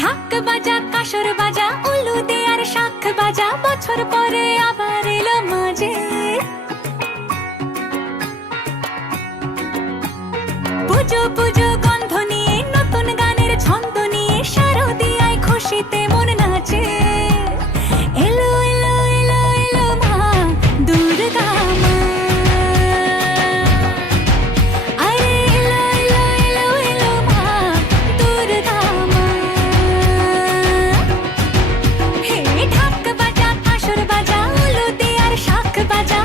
ঢাক বাজা কাসর বাজা উলু দে আর শাখ বাজা, বছর পরে আবার এলো মাঝে। পুজো পুজো গন্ধ নিয়ে নতুন গানের ছন্দ নিয়ে শারদিয়ায় খুশিতে মন নাচে। এলো এলো এলো এলো মা দুর্গা মা, আরে এলো এলো এলো এলো মা দুর্গা মা। হে ঢাক বাজা কাসর বাজা উলু দে আর শাখ বাজা,